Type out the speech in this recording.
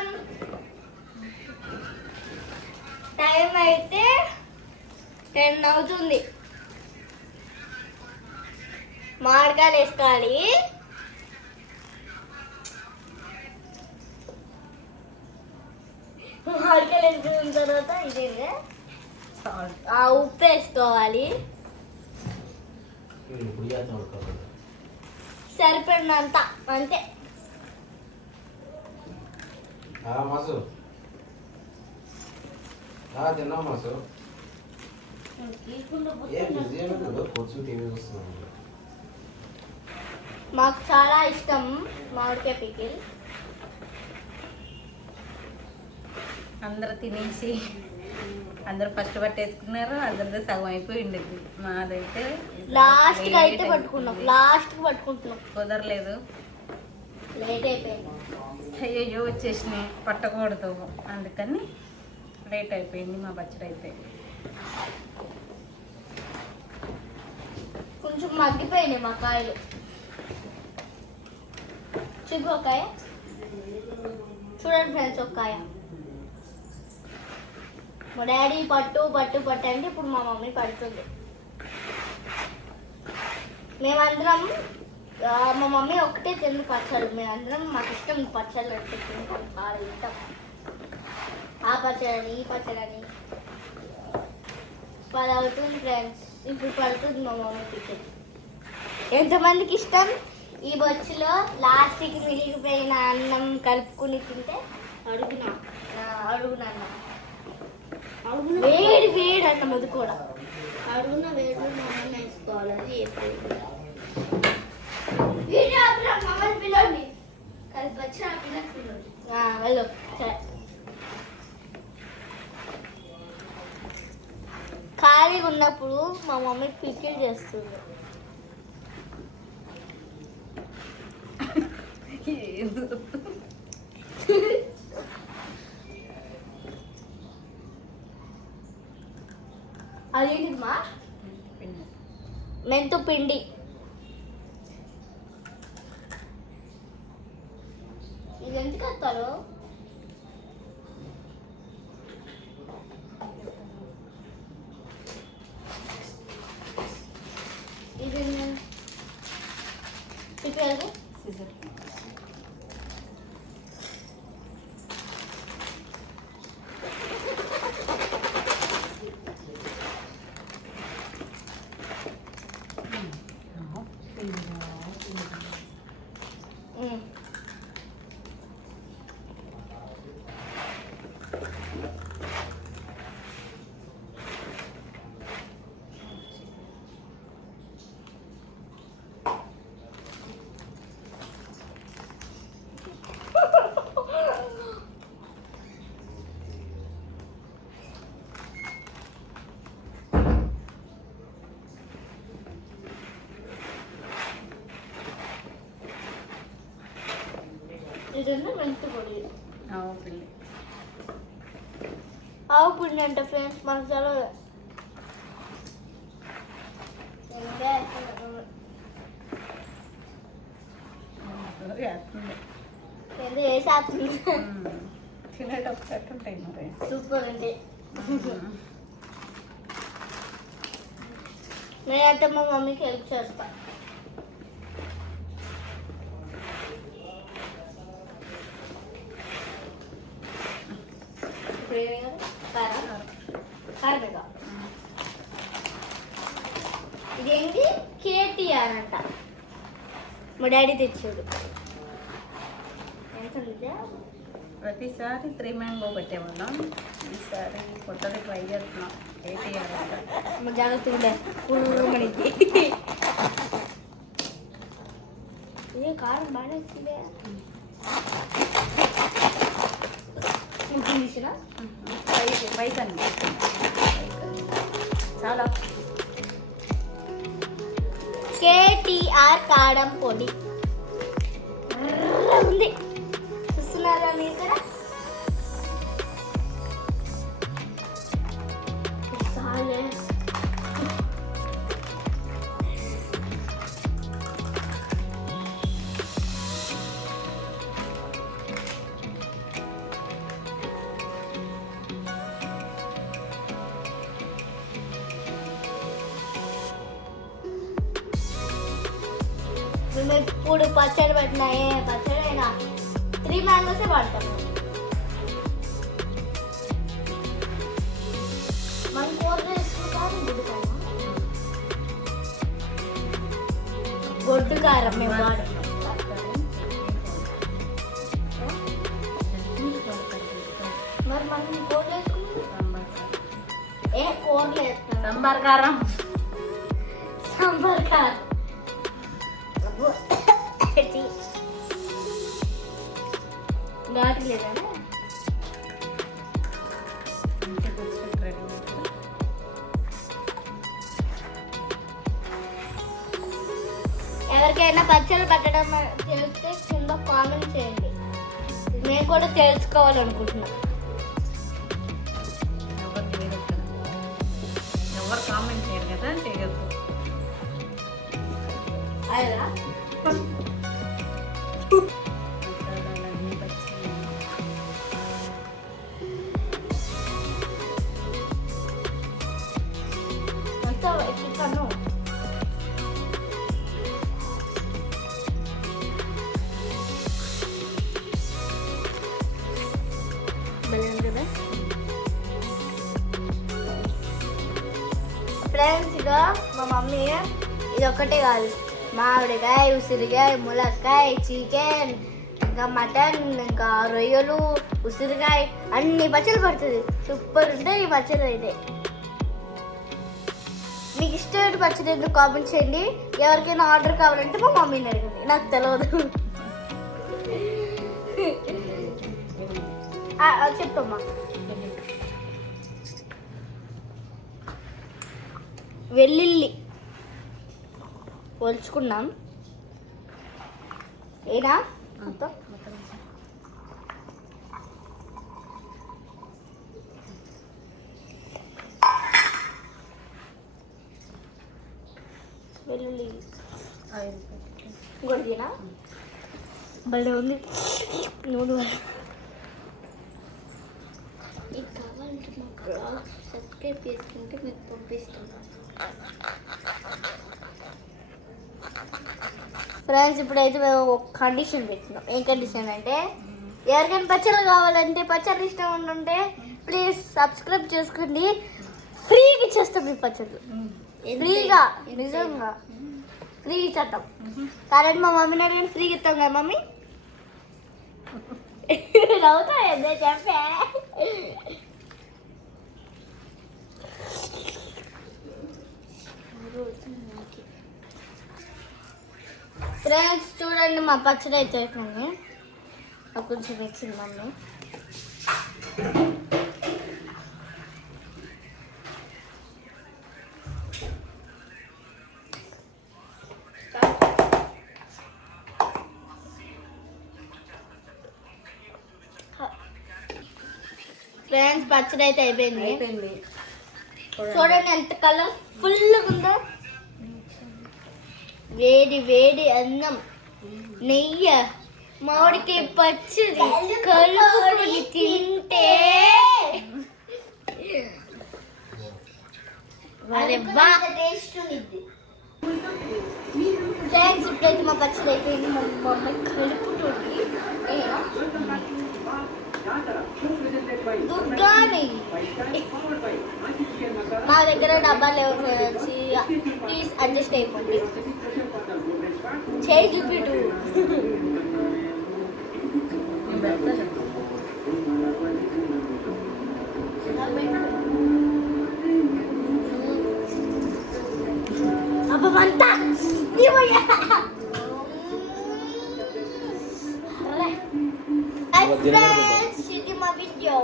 వేసుకుందాం. టైం అయితే 10 అవుతుంది. మామిడికాయలు వేసుకోవాలి. మామిడికాయలు వేసుకున్న తర్వాత ఇదే ఉప్పు వేసుకోవాలి. సరిపడినంత అంతే. మాకు చాలా ఇష్టం మామిడికాయ పికిల్. అందరూ తినేసి అందరూ ఫస్ట్ పట్టేసుకున్నారు. అందరితో సగం అయిపోయింది. మాదైతే లాస్ట్ అయితే పట్టుకున్నాం. కుదరలేదు. లేట్ అయిపోయింది. అయ్యో వచ్చేసినాయి పట్టకూడదు అందుకని లేట్ అయిపోయింది మా పచ్చడి అయితే. కొంచెం మగ్గిపోయినాయి మా కాయలు. చిగుకాయ చూడండి ఫ్రెండ్స్, ఒక కాయ. మా డాడీ పట్టు అంటే ఇప్పుడు మా మమ్మీ పడుతుంది. మేమందరం మా మమ్మీ ఒకటే తింది పచ్చళ్ళు. మేమందరం మాకు ఇష్టం పచ్చళ్ళు అంటే చాలా ఇష్టం. ఆ పచ్చడి ఈ పచ్చడి 10 అవుతుంది ఫ్రెండ్స్. ఇప్పుడు పడుతుంది మా మమ్మీ టికెట్. ఎంతమందికి ఇష్టం ఈ బొచ్చులో లాస్ట్కి మిగిలిపోయిన అన్నం కలుపుకుని తింటే? అడుగునా వేడి అన్నం. అది కూడా అడుగున వేడి మా అమ్మ వేసుకోవాలి. అది పిల్లండి కలిపి వచ్చి ఆ పిల్లకి పిల్లండి. వెళ్ళు. ఖాళీగా ఉన్నప్పుడు మా మమ్మీ పికిల్ చేస్తుంది. అదేంటిమా? మెంతు పిండి. ఇది ఎందుకు వేస్తారు? ఇది పేరు ఇదన్నా మెంతు పొడి. ఆవు పిండి అంట ఫ్రెండ్స్, మనకు చాలా వేసేస్తుంది. తినేటప్పుడు ఉంటాయి మరి. సూపర్ అండి. నేనైతే మా మమ్మీకి హెల్ప్ చేస్తా. ఇదేంటి కేటీఆర్ అంట, మా డాడీ తెచ్చాడు. ప్రతిసారి 3 మ్యాంగో పెట్టేవాళ్ళం. ఈసారి కొత్తది ట్రై చేస్తున్నాం. కేటీఆర్ అంట. మా జాగ్రత్త ఉండే మనకి. ఇదే కారం బాగానే వచ్చిందే. పైసండి చాలా. కేటీఆర్ కారం పొడి ఉంది, చూస్తున్నారా మీరు కదా? మేము ఇప్పుడు పచ్చడి పెట్టినా ఏ పచ్చడి అయినా 3 మ్యాంగోసే పడతాం. మనం కూరలో వేసుకుంటాం గొడ్డు కారం మేము వాడు. మరి మనం కూరలో వేసుకుంటాం ఏ కూరలో వేస్తాం సాంబార్ కారం. సాంబార్ కారం ఘాటు లేదా ఎవరికైనా పచ్చళ్ళు పెట్టడం తెలిస్తే కింద కామెంట్ చేయండి. నేను కూడా తెలుసుకోవాలనుకుంటున్నాను. ఎవరు కామెంట్ చేయరు కదా, చేయగలరు. అలా అంతా చికెన్ కదా ఫ్రెండ్స్. ఇక మా మమ్మీ ఇది ఒక్కటే కాదు, మామిడికాయ, ఉసిరికాయ, ములక్కాయ, చికెన్, ఇంకా మటన్, ఇంకా రొయ్యలు, ఉసిరికాయ అన్ని పచ్చళ్ళు పడుతుంది. సూపర్ ఉంటుంది ఈ పచ్చళ్ళు అయితే. మీకు ఇష్టమైన పచ్చడి ఎందుకు కామెంట్ చేయండి. ఎవరికైనా ఆర్డర్ కావాలంటే మా మమ్మీని అడగండి, నాకు తెలియదు. చెప్పమ్మా. వెల్లుల్లి ఒలుచుకున్నాం ఏనా మొత్తం. వెల్లుల్లి ఇంకోటినా భలే ఉంది నూనె. మీకు కావాలంటే మా బ్లాగ్ సబ్స్క్రైబ్ చేసుకుంటే మీకు పంపిస్తున్నాను. ఫ్రెండ్స్ ఇప్పుడైతే మేము ఒక కండిషన్ పెట్టినాం. ఏం కండిషన్ అంటే ఎవరికైనా పచ్చళ్ళు కావాలంటే, పచ్చళ్ళు ఇష్టం ఉంటుంటే ప్లీజ్ సబ్స్క్రైబ్ చేసుకోండి. ఫ్రీగా ఇచ్చేస్తాం మీ పచ్చళ్ళు, ఫ్రీగా, నిజంగా ఫ్రీ ఇచ్చేస్తాం. కానీ మా మమ్మీని అడిగిన ఫ్రీగా ఇస్తాం కదా మమ్మీ. నవ్వుతా చెప్పే. ఫ్రెండ్స్ చూడండి మా పచ్చడి అయితే అయిపోయింది. నాకు కొంచెం వచ్చింది మమ్మీ. ఫ్రెండ్స్ పచ్చడి అయితే అయిపోయింది. చూడండి ఎంత కలర్ఫుల్గా ఉందో. వేడి వేడి అన్నం, నెయ్యి, మామిడికాయ పచ్చడి కలుపుకొని తింటే టేస్ట్ ఉంది. ఫ్రెండ్స్ ఇప్పుడైతే మా పచ్చడి అయిపోయింది. మా మమ్మీ కలుపుతుంది. దుర్గాని మా దగ్గర డబ్బాలు లేవు ఫ్రెండ్స్, ప్లీజ్ అడ్జస్ట్ అయిపోండి. చేయి చూపిటు. అబ్బంతా ఫ్రెండ్స్ ఇది మా వీడియో.